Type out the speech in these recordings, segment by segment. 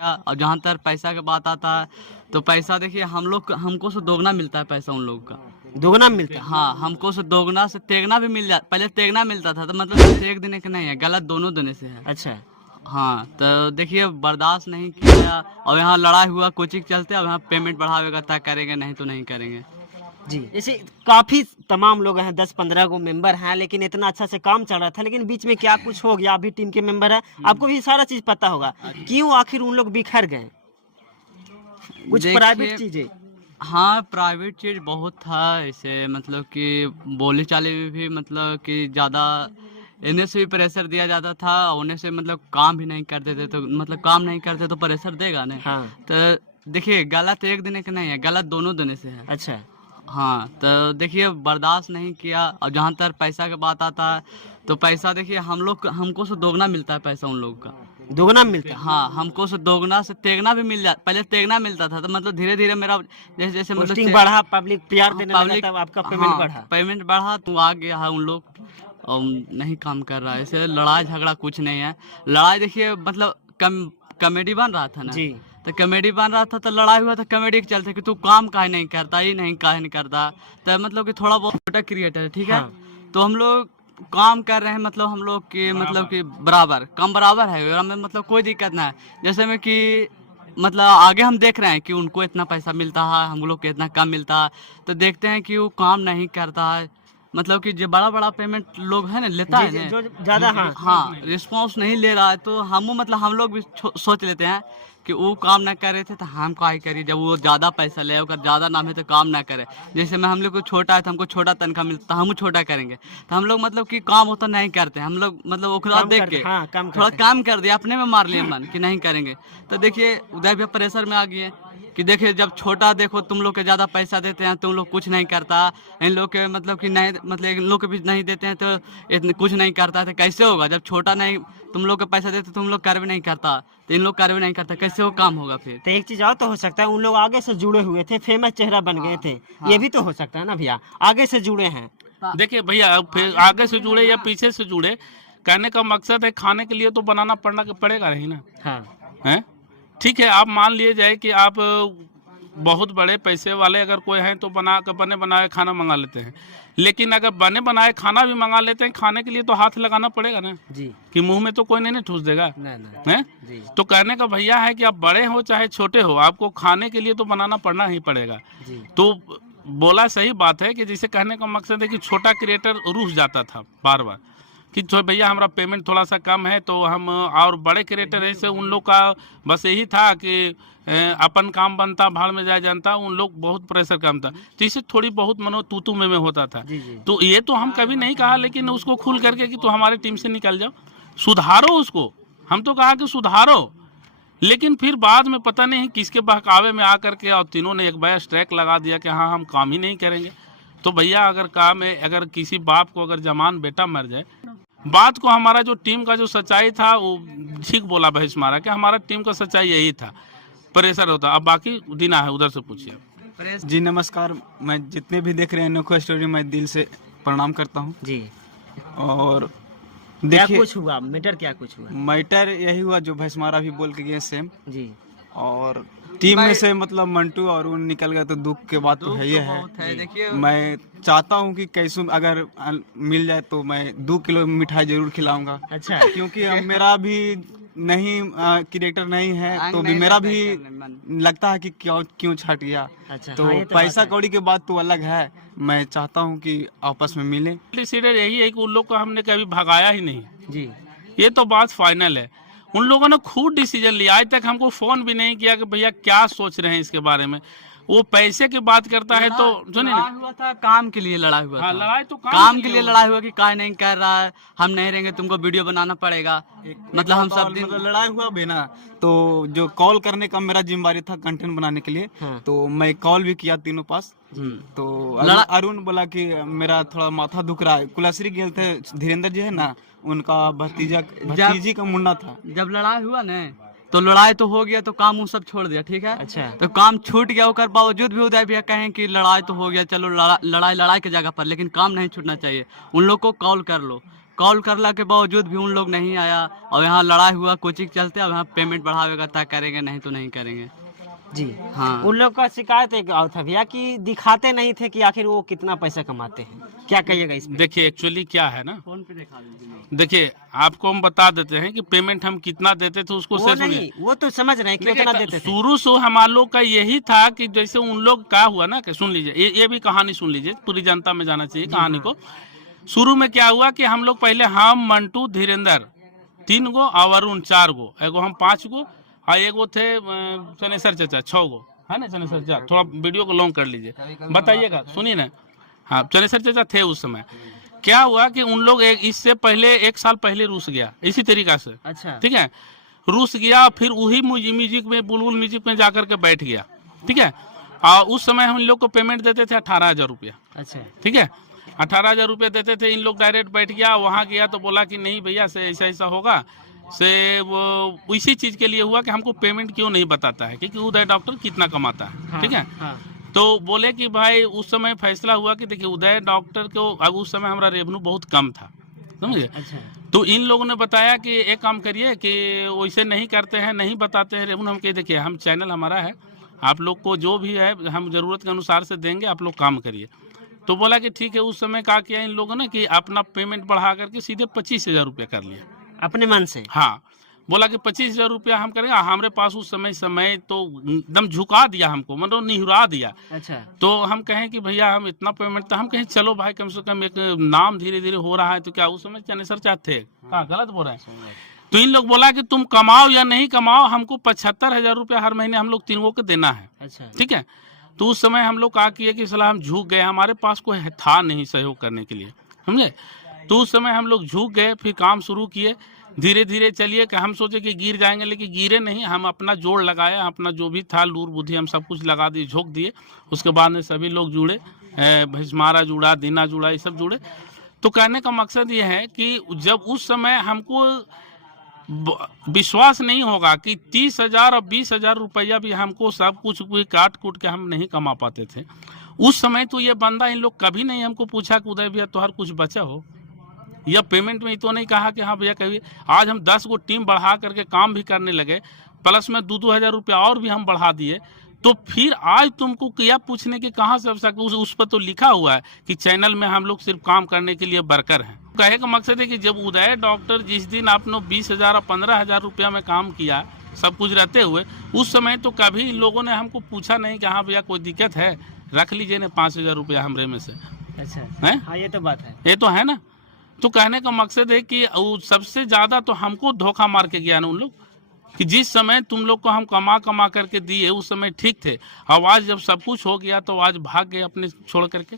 और जहाँ तक पैसा की बात आता है तो पैसा देखिए हमको से दोगुना मिलता है पैसा उन लोगों का। दोगुना मिलता है? हाँ, हमको से दोगुना से तेगना भी मिल जाता। पहले तेगना मिलता था तो मतलब सिर्फ एक देने का नहीं है, गलत दोनों देने से है। अच्छा। हाँ, तो देखिए बर्दाश्त नहीं किया और यहाँ लड़ाई हुआ कोचिंग चलते। अब यहाँ पेमेंट बढ़ावेगा तय करेंगे, नहीं तो नहीं करेंगे जी। जैसे काफी तमाम लोग हैं, 10-15 को मेंबर हैं, लेकिन इतना अच्छा से काम चल रहा था, लेकिन बीच में क्या कुछ हो गया। आप भी टीम के मेंबर है, आपको भी सारा चीज पता होगा। क्यों आखिर उन लोग बिखर गए? कुछ प्राइवेट चीजें? हाँ, प्राइवेट चीज बहुत था ऐसे, मतलब कि बोली चाली में भी मतलब कि ज़्यादा इन्हें से भी प्रेशर दिया जाता था। उन्हें से मतलब काम भी नहीं करते थे, तो मतलब काम नहीं करते तो प्रेशर देगा नहीं। हाँ। तो देखिए गलत एक देने का नहीं है, गलत दोनों देने से है। अच्छा। हाँ, तो देखिए बर्दाश्त नहीं किया और जहाँ तक पैसा की बात आता है तो पैसा देखिए हमको से दोगुना मिलता है पैसा उन लोगों का। दोगुना मिलता है? हाँ, हमको से दोगुना से तेगना भी मिल जाता। पहले तेगना मिलता था तो मतलब धीरे धीरे मेरा जैसे जैसे पोस्टिंग बढ़ा, पब्लिक प्यार देने लगा, तब आपका पेमेंट बढ़ा। पेमेंट बढ़ा तो आ गया है उन लोग और नहीं काम कर रहा है। ऐसे लड़ाई झगड़ा कुछ नहीं है। लड़ाई देखिए मतलब कॉमेडी बन रहा था ना जी। तो कॉमेडी बन रहा था तो लड़ाई हुआ था कॉमेडी के चलते कि तू काम काहे नहीं करता, ये नहीं काहे नहीं करता। तो मतलब कि थोड़ा बहुत छोटा क्रिएटर है, ठीक है। हाँ। तो हम लोग काम कर रहे हैं, मतलब हम लोग की मतलब कि बराबर कम बराबर है, हमें मतलब कोई दिक्कत ना है। जैसे में कि मतलब आगे हम देख रहे हैं कि उनको इतना पैसा मिलता है, हम लोग को इतना कम मिलता है, तो देखते हैं कि वो काम नहीं करता है। मतलब कि जो बड़ा बड़ा पेमेंट लोग है ना लेता है ना, जो ज्यादा, हाँ रिस्पॉन्स नहीं ले रहा है, तो हम लोग भी सोच लेते हैं कि वो काम ना कर रहे थे तो हम काहे करी। जब वो ज़्यादा पैसा ले और ज़्यादा नाम है तो काम ना करे। जैसे में हम लोग को छोटा है तो हमको छोटा तनख्वाह मिलता, हम छोटा करेंगे तो हम लोग मतलब कि काम होता नहीं करते। हम लोग मतलब ओखला देख के थोड़ा काम कर दिया, अपने में मार लिए मन कि नहीं करेंगे। तो देखिए उधर भी प्रेशर में आ गए कि देखिए जब छोटा देखो तुम लोग के ज़्यादा पैसा देते हैं, तुम लोग कुछ नहीं करता। इन लोग के मतलब कि नहीं, मतलब इन लोग के भी नहीं देते हैं तो इतने कुछ नहीं करता तो कैसे होगा। जब छोटा नहीं तुम लोग के पैसा देते तुम लोग कर भी नहीं करता, तो इन लोग कर भी नहीं करता, कैसे वो काम होगा फिर। तो एक चीज और तो हो सकता है, उन लोग आगे से जुड़े हुए थे, फेमस चेहरा बन गए थे। ये भी तो हो सकता है ना भैया, आगे से जुड़े हैं। देखिए भैया, फिर आगे से जुड़े या पीछे से जुड़े, कहने का मकसद है खाने के लिए तो बनाना पड़ेगा नहीं ना। हाँ। हैं? ठीक है, आप मान लिए जाए कि आप बहुत बड़े पैसे वाले अगर कोई हैं तो बने बनाए खाना मंगा लेते हैं, लेकिन अगर बने बनाए खाना भी मंगा लेते हैं, खाने के लिए तो हाथ लगाना पड़ेगा ना जी। कि मुंह में तो कोई नहीं ठूस देगा। हैं? जी। तो कहने का भैया है कि आप बड़े हो चाहे छोटे हो, आपको खाने के लिए तो बनाना पड़ना ही पड़ेगा। जी। तो बोला सही बात है कि जिसे कहने का मकसद है कि छोटा क्रिएटर रूठ जाता था बार बार कि तो भैया हमारा पेमेंट थोड़ा सा कम है, तो हम और बड़े क्रिएटर ऐसे उन लोग का बस यही था कि अपन काम बनता भाड़ में जाए जानता, उन लोग बहुत प्रेशर कम था, तो इसे थोड़ी बहुत मनो तू में होता था। जी जी। तो ये तो हम कभी नहीं कहा, लेकिन उसको खुल करके कि तो हमारे टीम से निकल जाओ, सुधारो उसको। हम तो कहा कि सुधारो, लेकिन फिर बाद में पता नहीं किसके बहकावे में आकर के और तीनों ने एक बार स्ट्राइक लगा दिया कि हाँ हम काम ही नहीं करेंगे। तो भैया अगर काम है, अगर किसी बाप को अगर जवान बेटा मर जाए, बात को हमारा जो टीम का जो सच्चाई था वो ठीक बोला भैंस मारा कि हमारा टीम का सच्चाई यही था, प्रेशर होता। अब बाकी दीना है, उधर से पूछिए। जी नमस्कार, मैं जितने भी देख रहे हैं अनोखा स्टोरी, मैं दिल से प्रणाम करता हूं। जी। और क्या देखिए कुछ हुआ, मैटर क्या कुछ हुआ? मैटर यही हुआ जो भैंसमारा भी बोल के गए सेम। जी। और टीम में से मतलब मंटू और उन निकल गया तो दुख के बात तो है ही है। देखिए मैं चाहता हूं कि कैसे अगर मिल जाए तो मैं 2 किलो मिठाई जरूर खिलाऊंगा। अच्छा। क्योंकि अब मेरा भी नहीं क्रिएटर नहीं है तो भी मेरा भी लगता है कि क्यों छट गया। अच्छा। तो हाँ, पैसा कौड़ी की बात तो अलग है, मैं चाहता हूं कि आपस में मिले। डिसीजन यही है कि उन लोग को हमने कभी भगाया ही नहीं। जी। ये तो बात फाइनल है, उन लोगों ने खुद डिसीजन लिया। आज तक हमको फोन भी नहीं किया कि भैया क्या सोच रहे हैं इसके बारे में। वो पैसे की बात करता है तो सुनिए ना, हुआ था काम के लिए लड़ाई हुआ हाँ, था। लड़ाई तो काम के लिए लड़ाई हुआ कि काय नहीं कर रहा है, हम नहीं रहेंगे, तुमको वीडियो बनाना पड़ेगा। मतलब हम सब दिन मतलब लड़ाई हुआ भी ना, तो जो कॉल करने का मेरा जिम्मेदारी था कंटेंट बनाने के लिए। हाँ। तो मैं कॉल भी किया तीनों पास। तो अरुण बोला कि मेरा थोड़ा माथा दुख रहा है। कुलाश्री गेल थे धीरेन्द्र जी है ना, उनका भतीजी का मुन्ना था। जब लड़ाई हुआ ना तो लड़ाई तो हो गया तो काम वो सब छोड़ दिया, ठीक है। अच्छा। तो काम छूट गया, उसके बावजूद भी उदय भैया कहें कि लड़ाई तो हो गया, चलो लड़ाई की जगह पर, लेकिन काम नहीं छूटना चाहिए। उन लोग को कॉल कर लो, कॉल करला के बावजूद भी उन लोग नहीं आया, और यहाँ लड़ाई हुआ कोचिंग चलते, अब यहाँ पेमेंट बढ़ावेगा तय करेंगे, नहीं तो नहीं करेंगे। जी हाँ। उन लोग का शिकायत एक और था भैया कि दिखाते नहीं थे कि आखिर वो कितना पैसा कमाते हैं, क्या कहिएगा इसमें? देखिए एक्चुअली क्या है ना, फोन पे दिखा दीजिए। देखिए आपको हम बता देते हैं कि पेमेंट हम कितना देते थे उसको वो से नहीं, सुनिए। वो तो समझ रहे हैं कि उतना देते थे। शुरू से हमारे लोग का यही था कि जैसे उन लोग का हुआ ना कि सुन लीजिए, ये भी कहानी सुन लीजिए, पूरी जनता में जाना चाहिए कहानी को। शुरू में क्या हुआ कि हम लोग पहले हम मंटू धीरेन्द्र 3 गो और अरुण 4 गो, एगो हम 5 गो और एगो थे चनेसर चाचा 6 गो, है ना चनेसर चाचा, थोड़ा वीडियो को लॉन्ग कर लीजिए, बताइएगा, सुनिए ना। हाँ चनेसर चाचा थे उस समय। क्या हुआ कि उन लोग इससे पहले 1 साल पहले रूस गया इसी तरीका से, अच्छा ठीक है, रूस गया, फिर वही म्यूजिक में बुलबुल म्यूजिक में जाकर के बैठ गया, ठीक है। और उस समय हम लोग को पेमेंट देते थे 18,000 रुपया, अच्छा ठीक है, 18,000 रुपया देते थे। इन लोग डायरेक्ट बैठ गया, वहाँ गया तो बोला कि नहीं भैया से ऐसा ऐसा होगा, से वो इसी चीज के लिए हुआ कि हमको पेमेंट क्यों नहीं बताता है, क्योंकि उदय डॉक्टर कितना कमाता है, ठीक है। हाँ। तो बोले कि भाई उस समय फैसला हुआ कि देखिए उदय डॉक्टर को, अब उस समय हमारा रेवेन्यू बहुत कम था, समझे। अच्छा तो इन लोगों ने बताया कि एक काम करिए कि वैसे नहीं करते हैं, नहीं बताते हैं रेवेन्यू। हम कहे देखिए हम चैनल हमारा है, आप लोग को जो भी है हम जरूरत के अनुसार से देंगे, आप लोग काम करिए। तो बोला कि ठीक है। उस समय क्या किया इन लोगों ने कि अपना पेमेंट बढ़ा करके सीधे 25,000 रुपया कर लिया अपने मन से। हाँ, बोला कि 25,000 रुपया हम करेंगे। हमारे पास उस समय तो एकदम झुका दिया हमको, मतलब निहुरा दिया। अच्छा तो हम कहें कि भैया हम इतना पेमेंट, तो हम कहें चलो भाई कम से कम एक नाम धीरे धीरे हो रहा है। तो क्या उस समय चनेसर चाहते हैं, हाँ गलत बोल रहे हैं। तो इन लोग बोला कि तुम कमाओ या नहीं कमाओ, हमको 75,000 रुपया हर महीने हम लोग 3 को देना है, अच्छा ठीक है। तो उस समय हम लोग क्या किए कि सलाह हम झुक गए, हमारे पास कोई था नहीं सहयोग करने के लिए, समझे। तो उस समय हम लोग झुक गए, फिर काम शुरू किए धीरे धीरे। चलिए कि हम सोचे कि गिर जाएंगे, लेकिन गिरे नहीं। हम अपना जोड़ लगाया, अपना जो भी था लूर बुद्धि हम सब कुछ लगा दिए, झोंक दिए। उसके बाद में सभी लोग जुड़े, भैंसमारा जुड़ा, दीना जुड़ा, ये सब जुड़े। तो कहने का मकसद ये है कि जब उस समय हमको विश्वास नहीं होगा कि 30,000 और 20,000 रुपया भी हमको सब कुछ कोई काट कूट के हम नहीं कमा पाते थे उस समय। तो ये बंदा, इन लोग कभी नहीं हमको पूछा कि उदय भैया तुम्हारा कुछ बचा हो, या पेमेंट में तो नहीं कहा कि हाँ भैया कभी। आज हम 10 गो टीम बढ़ा करके काम भी करने लगे, प्लस में 2-2 हज़ार रुपया और भी हम बढ़ा दिए। तो फिर आज तुमको क्या पूछने की कहाँ से आवश्यकता। उस पर तो लिखा हुआ है कि चैनल में हम लोग सिर्फ काम करने के लिए वर्कर हैं। कहे का मकसद है कि जब उदय डॉक्टर जिस दिन आपने 20,000 और 15,000 रुपया में काम किया सब कुछ रहते हुए, उस समय तो कभी इन लोगों ने हमको पूछा नहीं कि हाँ भैया कोई दिक्कत है, रख लीजिए ना 5,000 रुपया हमरे में से, अच्छा है, हाँ ये तो बात है, ये तो है ना। तो कहने का मकसद है कि सबसे ज्यादा तो हमको धोखा मार के गया ना उन लोग, कि जिस समय तुम लोग को हम कमा करके दिए उस समय ठीक थे, और आज जब सब कुछ हो गया तो आज भाग गए अपने छोड़ करके,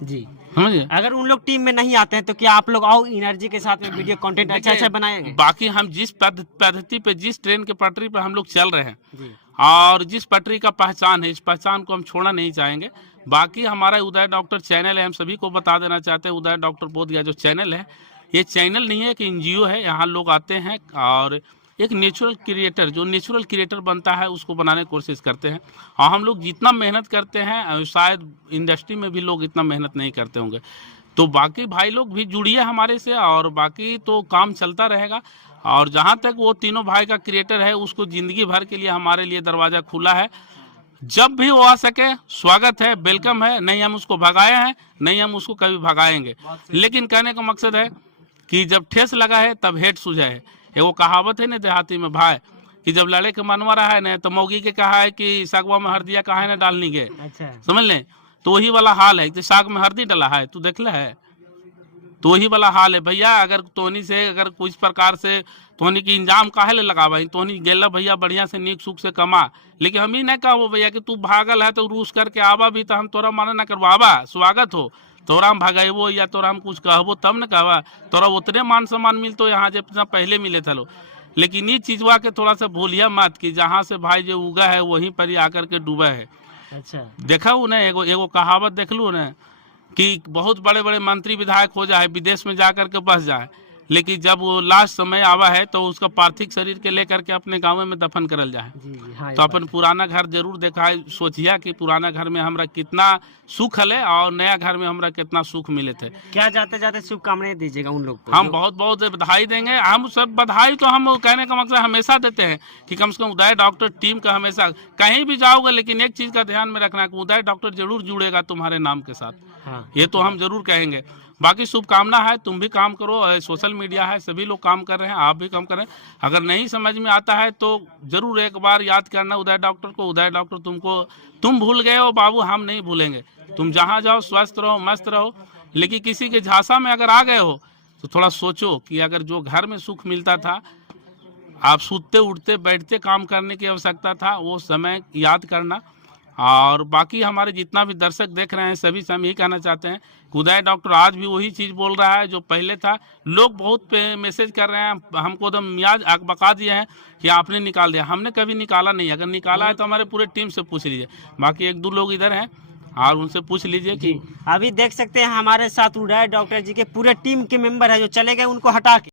जी समझिए। अगर उन लोग टीम में नहीं आते हैं तो क्या आप लोग और एनर्जी के साथ में वीडियो कंटेंट अच्छा बनाएंगे? बाकी हम जिस पद्धति पे, जिस ट्रेन के पटरी पे हम लोग चल रहे हैं जी। और जिस पटरी का पहचान है, इस पहचान को हम छोड़ना नहीं चाहेंगे। बाकी हमारा उदय डॉक्टर चैनल है, हम सभी को बता देना चाहते हैं, उदय डॉक्टर बोधगया जो चैनल है, ये चैनल नहीं है कि NGO है। यहाँ लोग आते हैं और एक नेचुरल क्रिएटर, जो नेचुरल क्रिएटर बनता है उसको बनाने की कोशिश करते हैं। और हम लोग जितना मेहनत करते हैं शायद इंडस्ट्री में भी लोग इतना मेहनत नहीं करते होंगे। तो बाकी भाई लोग भी जुड़िए हमारे से, और बाकी तो काम चलता रहेगा। और जहाँ तक वो तीनों भाई का क्रिएटर है, उसको जिंदगी भर के लिए हमारे लिए दरवाज़ा खुला है। जब भी वो आ सके स्वागत है, वेलकम है। नहीं हम उसको भगाए हैं, नहीं हम उसको कभी भगाएंगे। लेकिन कहने का मकसद है कि जब ठेस लगा है तब हेड सूझा है। वो कहावत है ना देहाती में भाई, कि जब लड़े के मनवा रहा है ना तो मौगी के कहा है कि सागवा में हल्दिया कहा है ना डालनी गए, अच्छा समझ लें। तो वही वाला हाल है कि साग में हल्दी डला है, तू देख ले है, तो वही वाला हाल है भैया। अगर तोहनी से अगर कुछ प्रकार से तोहनी की इंजाम काहे ले लगावा, तोहनी गेला भैया बढ़िया से नीक सुख से कमा। लेकिन हम ही नहीं कहो भैया कि तू भागल है तो रूस करके आवा भी तो हम तोरा माना ना करवा, आवा स्वागत हो, तोरा हम भगाइबो या तोरा हम कुछ कहबो तब न कहवा, तोरा उतने मान सम्मान मिलतो यहाँ जितना पहले मिले था लो। लेकिन ये चीजवा के थोड़ा सा भूलिया मत कि जहाँ से भाई जो उगा है वहीं पर ही आकर के डूबा है। अच्छा देखा उन्हें एगो कहावत देख लू न कि बहुत बड़े बड़े मंत्री विधायक हो जाए, विदेश में जा करके बस जाए, लेकिन जब वो लास्ट समय आवा है तो उसका पार्थिव शरीर के लेकर के अपने गाँव में दफन करल जाए। हाँ, तो अपन पुराना घर जरूर देखा है, सोचिया कि पुराना घर में हमरा कितना सुख हले और नया घर में हमरा कितना सुख मिले थे। क्या जाते जाते शुभकामनाएं दीजिएगा उन लोग को? हम बहुत बहुत बधाई देंगे। हम सब बधाई तो हम कहने का मकसद हमेशा देते हैं कि कम से कम उदय डॉक्टर टीम का हमेशा कहीं भी जाओगे, लेकिन एक चीज का ध्यान में रखना है कि उदय डॉक्टर जरूर जुड़ेगा तुम्हारे नाम के साथ। हाँ। ये तो हम जरूर कहेंगे। बाकी शुभकामना है, तुम भी काम करो, सोशल मीडिया है, सभी लोग काम कर रहे हैं, आप भी काम कर रहे हैं। अगर नहीं समझ में आता है तो जरूर एक बार याद करना उदय डॉक्टर को। उदय डॉक्टर तुम भूल गए हो बाबू, हम नहीं भूलेंगे। तुम जहाँ जाओ स्वस्थ रहो, मस्त रहो, लेकिन किसी के झांसा में अगर आ गए हो तो थोड़ा सोचो कि अगर जो घर में सुख मिलता था, आप सूतते उठते बैठते काम करने की आवश्यकता था, वो समय याद करना। और बाकी हमारे जितना भी दर्शक देख रहे हैं सभी से हम यही कहना चाहते हैं कि उदय डॉक्टर आज भी वही चीज़ बोल रहा है जो पहले था। लोग बहुत मैसेज कर रहे हैं, हमको तो मियाज बका दिए हैं कि आपने निकाल दिया। हमने कभी निकाला नहीं, अगर निकाला है तो हमारे पूरे टीम से पूछ लीजिए। बाकी एक दो लोग इधर हैं और उनसे पूछ लीजिए कि अभी देख सकते हैं हमारे साथ उदय डॉक्टर जी के पूरे टीम के मेंबर है जो चले गए, उनको हटा के